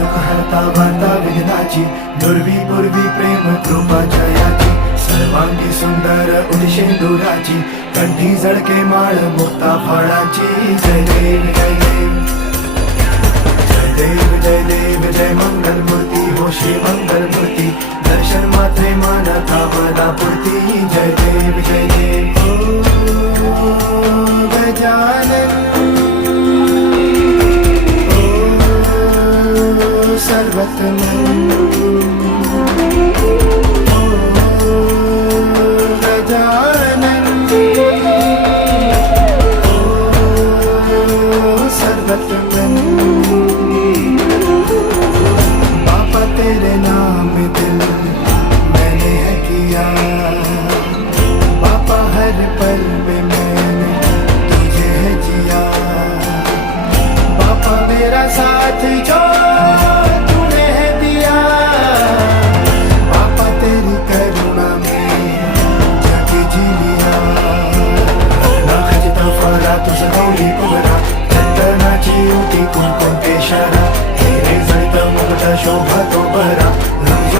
दुःख हरता वार्ता विघ्नाची, दुर्वी पूर्वी प्रेम कृपा जयाची, सर्वांगी सुंदर उदिशेंदुराची, कंठी जळके माळ मुक्ता फळाची. जय देव जय देव जय देव जय देव जय मंगल मूर्ती हो श्री मंगल मूर्ती, दर्शन मात्रे मान कामना पूर्ती. जय देव जय देव ओ गजानन ओ सर्वतमन बापा तेरे नाम दिल मैंने है किया, बापा हर पल में मैंने तुझे है जिया, बापा मेरा साथ जो तूने है दिया, बापा तेरी करुणा में जग जी लिया. नाखजिता फरा तुझ गौरी कुबरा, चंदनाची उटी कुंकुम केशरा, हिरे जळत मुकुट शोभा